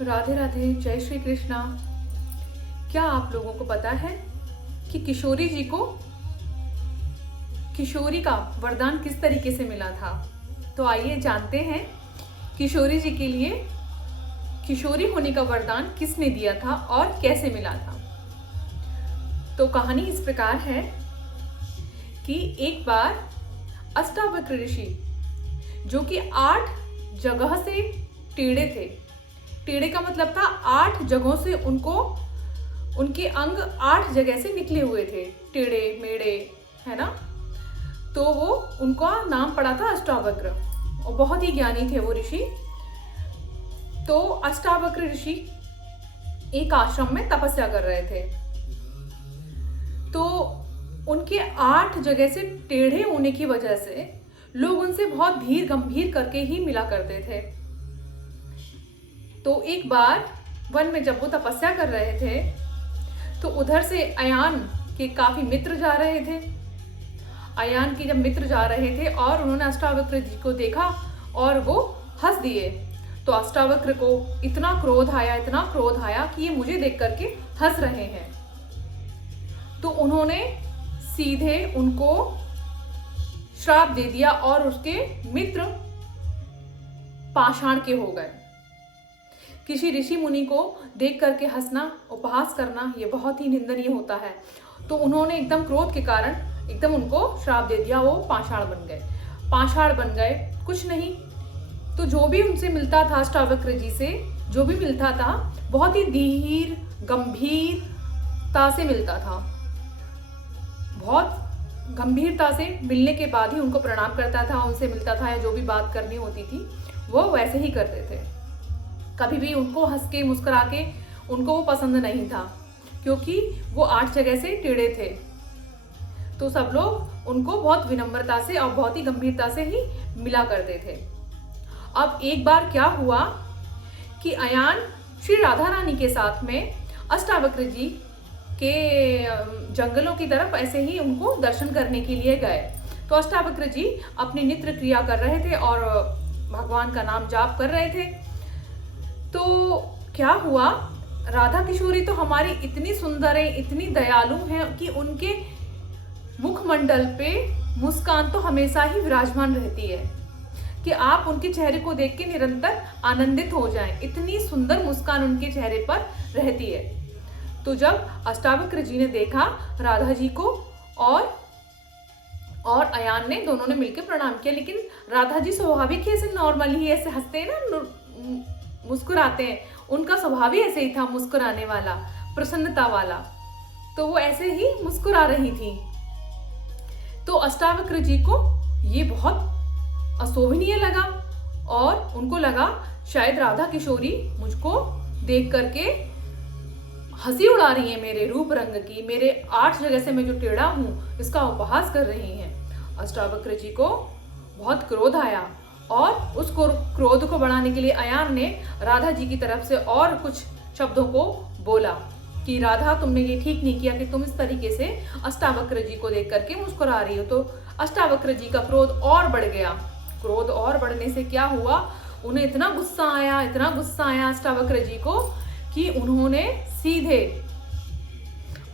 राधे राधे, जय श्री कृष्णा। क्या आप लोगों को पता है कि किशोरी जी को किशोरी का वरदान किस तरीके से मिला था? तो आइए जानते हैं किशोरी जी के लिए किशोरी होने का वरदान किसने दिया था और कैसे मिला था। तो कहानी इस प्रकार है कि एक बार अष्टावक्र ऋषि, जो कि 8 जगह से टेढ़े थे, टेढ़े का मतलब था 8 जगहों से उनके अंग 8 जगह से निकले हुए थे, टेढ़े मेढ़े, है ना। तो वो उनका नाम पड़ा था अष्टावक्र और बहुत ही ज्ञानी थे वो ऋषि। तो अष्टावक्र ऋषि एक आश्रम में तपस्या कर रहे थे। तो उनके 8 जगह से टेढ़े होने की वजह से लोग उनसे बहुत धीर गंभीर करके ही मिला करते थे। तो एक बार वन में जब वो तपस्या कर रहे थे तो उधर से अयान के काफी मित्र जा रहे थे। अयान के जब मित्र जा रहे थे और उन्होंने अष्टावक्र जी को देखा और वो हंस दिए। तो अष्टावक्र को इतना क्रोध आया कि ये मुझे देख करके हंस रहे हैं। तो उन्होंने सीधे उनको श्राप दे दिया और उसके मित्र पाषाण के हो गए। किसी ऋषि मुनि को देख करके हंसना, उपहास करना, ये बहुत ही निंदनीय होता है। तो उन्होंने एकदम क्रोध के कारण एकदम उनको श्राप दे दिया, वो पाषाण बन गए। कुछ नहीं, तो जो भी उनसे मिलता था, अष्टावक्र जी से जो भी मिलता था, बहुत ही धीर गंभीरता से मिलता था। बहुत गंभीरता से मिलने के बाद ही उनको प्रणाम करता था, उनसे मिलता था, या जो भी बात करनी होती थी वो वैसे ही करते थे। कभी भी उनको हंस के मुस्कुरा के उनको वो पसंद नहीं था, क्योंकि वो 8 जगह से टेढ़े थे। तो सब लोग उनको बहुत विनम्रता से और बहुत ही गंभीरता से ही मिला करते थे। अब एक बार क्या हुआ कि अयान श्री राधा रानी के साथ में अष्टावक्र जी के जंगलों की तरफ ऐसे ही उनको दर्शन करने के लिए गए। तो अष्टावक्र जी अपनी नित्य क्रिया कर रहे थे और भगवान का नाम जाप कर रहे थे। तो क्या हुआ, राधा किशोरी तो हमारी इतनी सुंदर है, इतनी दयालु है कि उनके मुखमंडल पे मुस्कान तो हमेशा ही विराजमान रहती है कि आप उनके चेहरे को देख के निरंतर आनंदित हो जाएं। इतनी सुंदर मुस्कान उनके चेहरे पर रहती है। तो जब अष्टावक्र जी ने देखा राधा जी को और अयान ने, दोनों ने मिलकर प्रणाम किया, लेकिन राधा जी स्वाभाविक ही ऐसे नॉर्मल ही ऐसे हंसते हैं ना, मुस्कुराते हैं, उनका स्वभाव ही ऐसे ही था, मुस्कुराने वाला, प्रसन्नता वाला। तो वो ऐसे ही मुस्कुरा रही थी। तो अष्टावक्र जी को ये बहुत अशोभनीय लगा और उनको लगा शायद राधा किशोरी मुझको देख करके हंसी उड़ा रही है मेरे रूप रंग की, मेरे 8 जगह से मैं जो टेढ़ा हूँ इसका उपहास कर रही हैं। अष्टावक्र जी को बहुत क्रोध आया और उस क्रोध को बढ़ाने के लिए अयान ने राधा जी की तरफ से और कुछ शब्दों को बोला कि राधा, तुमने ये ठीक नहीं किया कि तुम इस तरीके से अष्टावक्र जी को देख करके मुस्कुरा रही हो। तो अष्टावक्र जी का क्रोध और बढ़ गया। क्रोध और बढ़ने से क्या हुआ, उन्हें इतना गुस्सा आया अष्टावक्र जी को कि उन्होंने सीधे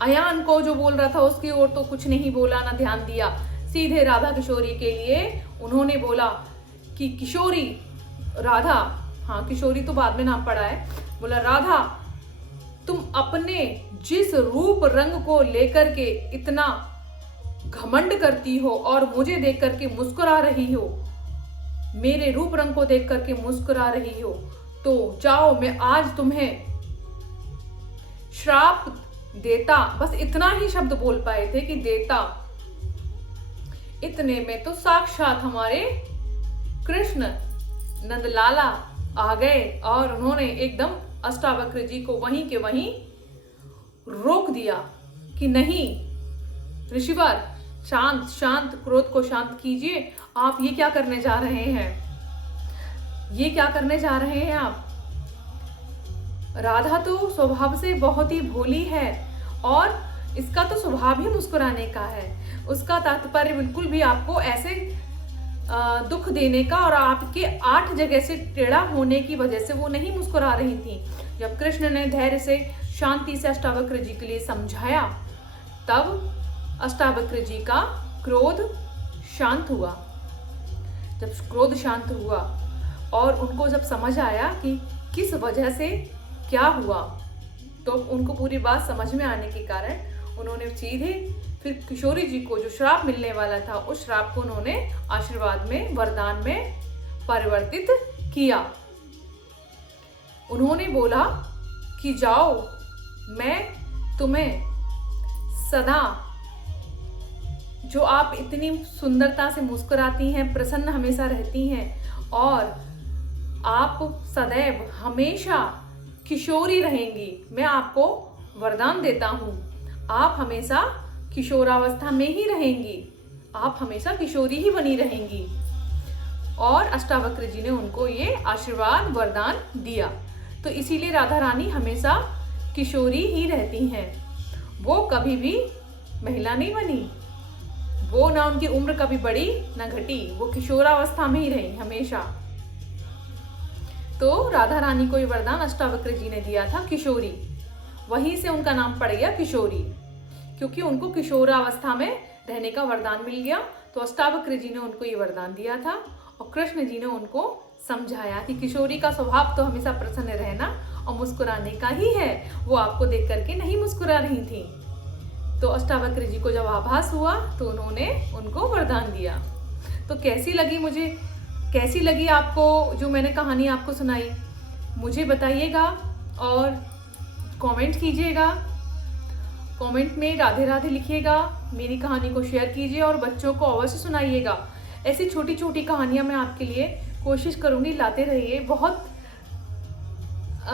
अयान को जो बोल रहा था उसकी ओर तो कुछ नहीं बोला, ना ध्यान दिया। सीधे राधा किशोरी के लिए उन्होंने बोला कि किशोरी, राधा, हाँ किशोरी तो बाद में नाम पड़ा है, बोला राधा, तुम अपने जिस रूप रंग को लेकर के इतना घमंड करती हो और मुझे देख करके मुस्कुरा रही हो, मेरे रूप रंग को देख करके मुस्कुरा रही हो, तो जाओ, मैं आज तुम्हें श्राप देता। बस इतना ही शब्द बोल पाए थे कि देता। इतने में तो साक्षात हमारे कृष्ण नंदलाला आ गए और उन्होंने एकदम अष्टावक्र जी को वहीं के वहीं रोक दिया कि नहीं ऋषिवर, शांत शांत, क्रोध को शांत कीजिए। आप ये क्या करने जा रहे हैं, ये क्या करने जा रहे हैं आप? राधा तो स्वभाव से बहुत ही भोली है और इसका तो स्वभाव ही मुस्कुराने का है। उसका तात्पर्य बिल्कुल भी आपको ऐसे दुख देने का और आपके 8 जगह से टेढ़ा होने की वजह से वो नहीं मुस्कुरा रही थी। जब कृष्ण ने धैर्य से शांति से अष्टावक्र जी के लिए समझाया, तब अष्टावक्र जी का क्रोध शांत हुआ। जब क्रोध शांत हुआ और उनको जब समझ आया कि किस वजह से क्या हुआ, तो उनको पूरी बात समझ में आने के कारण उन्होंने सीधे फिर किशोरी जी को जो श्राप मिलने वाला था, उस श्राप को उन्होंने आशीर्वाद में, वरदान में परिवर्तित किया। उन्होंने बोला कि जाओ, मैं तुम्हें सदा, जो आप इतनी सुंदरता से मुस्कुराती हैं, प्रसन्न हमेशा रहती हैं और आप सदैव हमेशा किशोरी रहेंगी, मैं आपको वरदान देता हूँ। आप हमेशा किशोरावस्था में ही रहेंगी, आप हमेशा किशोरी ही बनी रहेंगी। और अष्टावक्र जी ने उनको ये आशीर्वाद वरदान दिया। तो इसीलिए राधा रानी हमेशा किशोरी ही रहती हैं। वो कभी भी महिला नहीं बनी, वो ना उनकी उम्र कभी बढ़ी ना घटी, वो किशोरावस्था में ही रही हमेशा। तो राधा रानी को ये वरदान अष्टावक्र जी ने दिया था, किशोरी। वहीं से उनका नाम पड़ गया किशोरी, क्योंकि उनको किशोरावस्था में रहने का वरदान मिल गया। तो अष्टावक्र जी ने उनको ये वरदान दिया था और कृष्ण जी ने उनको समझाया कि किशोरी का स्वभाव तो हमेशा प्रसन्न रहना और मुस्कुराने का ही है, वो आपको देख करके नहीं मुस्कुरा रही थी। तो अष्टावक्र जी को जब आभास हुआ तो उन्होंने उनको वरदान दिया। तो कैसी लगी आपको जो मैंने कहानी आपको सुनाई, मुझे बताइएगा और कमेंट कीजिएगा। कमेंट में राधे राधे लिखिएगा, मेरी कहानी को शेयर कीजिए और बच्चों को अवश्य सुनाइएगा। ऐसी छोटी छोटी कहानियाँ मैं आपके लिए कोशिश करूँगी लाते रहिए। बहुत